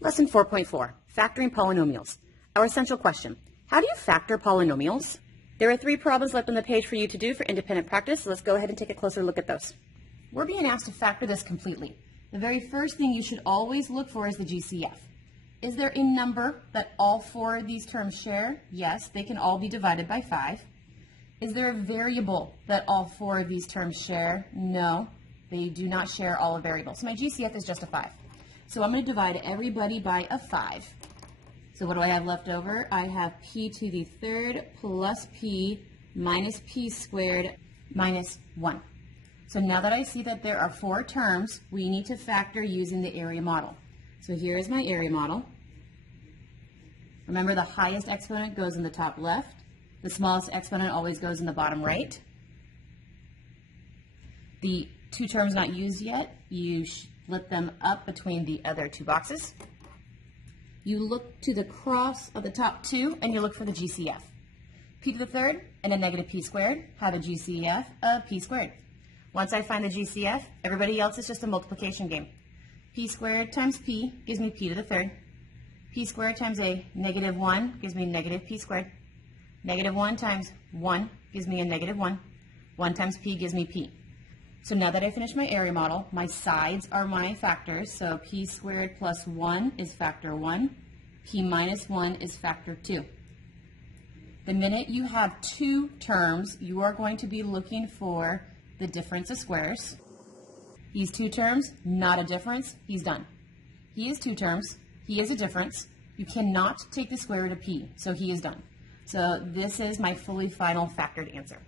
Lesson 4.4, Factoring Polynomials. Our essential question, how do you factor polynomials? There are 3 problems left on the page for you to do for independent practice, so let's go ahead and take a closer look at those. We're being asked to factor this completely. The very first thing you should always look for is the GCF. Is there a number that all 4 of these terms share? Yes, they can all be divided by 5. Is there a variable that all 4 of these terms share? No, they do not share all a variable. So my GCF is just a 5. So I'm going to divide everybody by a 5. So what do I have left over? I have p to the 3rd plus p minus p squared minus 1. So now that I see that there are 4 terms, we need to factor using the area model. So here is my area model. Remember, the highest exponent goes in the top left. The smallest exponent always goes in the bottom right. The 2 terms not used yet, you split them up between the other 2 boxes. You look to the cross of the top 2 and you look for the GCF. P to the 3rd and a negative p squared have a GCF of p squared. Once I find the GCF, everybody else is just a multiplication game. P squared times p gives me p to the 3rd. P squared times a negative 1 gives me negative p squared. Negative 1 times 1 gives me a negative 1. 1 times p gives me p. So now that I finished my area model, my sides are my factors. So p squared plus 1 is factor 1. P minus 1 is factor 2. The minute you have 2 terms, you are going to be looking for the difference of squares. These 2 terms, not a difference, he's done. He is 2 terms, he is a difference. You cannot take the square root of p, so he is done. So this is my fully final factored answer.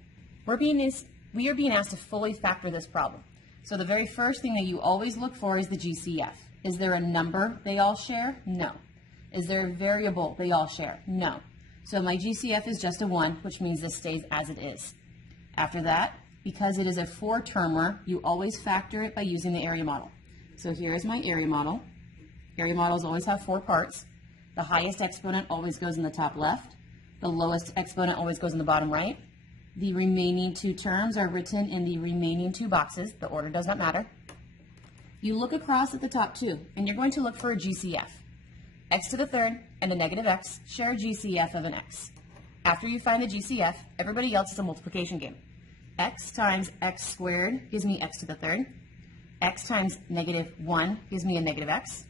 We are being asked to fully factor this problem. So the very first thing that you always look for is the GCF. Is there a number they all share? No. Is there a variable they all share? No. So my GCF is just a 1, which means this stays as it is. After that, because it is a 4-termer, you always factor it by using the area model. So here is my area model. Area models always have 4 parts. The highest exponent always goes in the top left. The lowest exponent always goes in the bottom right. The remaining 2 terms are written in the remaining 2 boxes. The order does not matter. You look across at the top 2, and you're going to look for a GCF. X to the 3rd and a negative x share a GCF of an x. After you find the GCF, everybody else is a multiplication game. X times x squared gives me x to the 3rd. X times negative 1 gives me a negative x.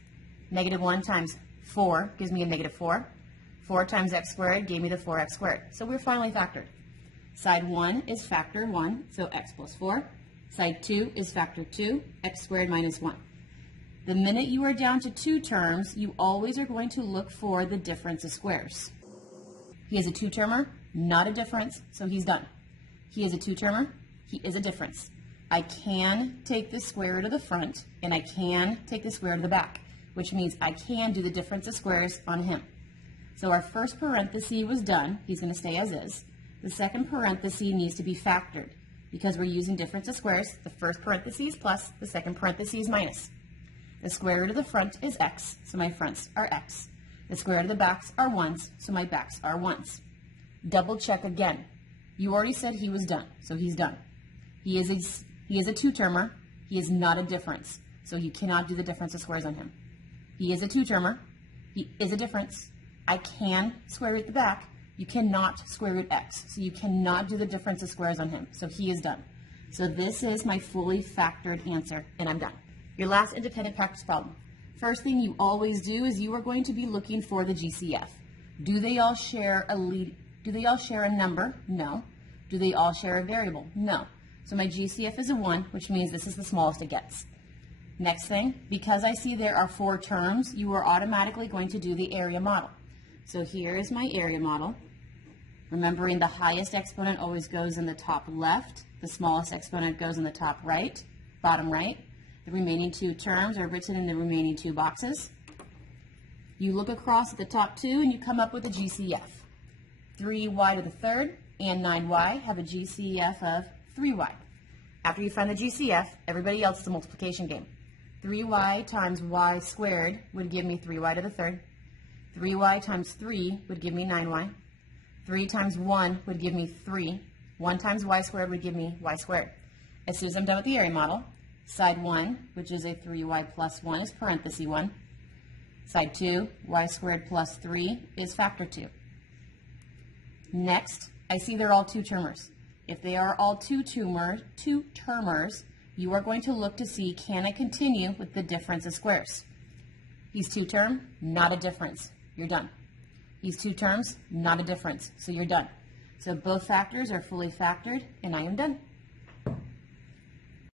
Negative 1 times 4 gives me a negative 4. 4 times x squared gave me the 4x squared. So we're finally factored. Side 1 is factor 1, so x plus 4. Side 2 is factor 2, x squared minus 1. The minute you are down to 2 terms, you always are going to look for the difference of squares. He is a 2-termer, not a difference, so he's done. He is a 2-termer, he is a difference. I can take the square root of the front, and I can take the square root of the back, which means I can do the difference of squares on him. So our first parenthesis was done. He's going to stay as is. The second parenthesis needs to be factored. Because we're using difference of squares, the first parenthesis plus, the second parenthesis minus. The square root of the front is x, so my fronts are x. The square root of the backs are 1s, so my backs are 1s. Double check again. You already said he was done, so he's done. He is a 2-termer. He is not a difference, so you cannot do the difference of squares on him. He is a 2-termer. He is a difference. I can square root the back. You cannot square root x, so you cannot do the difference of squares on him, so he is done. So this is my fully factored answer, and I'm done. Your last independent practice problem. First thing you always do is you are going to be looking for the GCF. Do they all share a number? No. Do they all share a variable? No. So my GCF is a 1, which means this is the smallest it gets. Next thing, because I see there are 4 terms, you are automatically going to do the area model. So here is my area model. Remembering the highest exponent always goes in the top left, the smallest exponent goes in the top right, bottom right. The remaining 2 terms are written in the remaining 2 boxes. You look across at the top 2 and you come up with a GCF. 3y to the 3rd and 9y have a GCF of 3y. After you find the GCF, everybody else is a multiplication game. 3y times y squared would give me 3y to the 3rd. 3y times 3 would give me 9y. 3 times 1 would give me 3. 1 times y squared would give me y squared. As soon as I'm done with the area model, side 1, which is a 3y plus 1, is parenthesis 1. Side 2, y squared plus 3 is factor 2. Next, I see they're all two-termers. If they are all two-termers, you are going to look to see, can I continue with the difference of squares? He's two-term, not a difference. You're done. He's two terms, not a difference. So you're done. So both factors are fully factored, and I am done.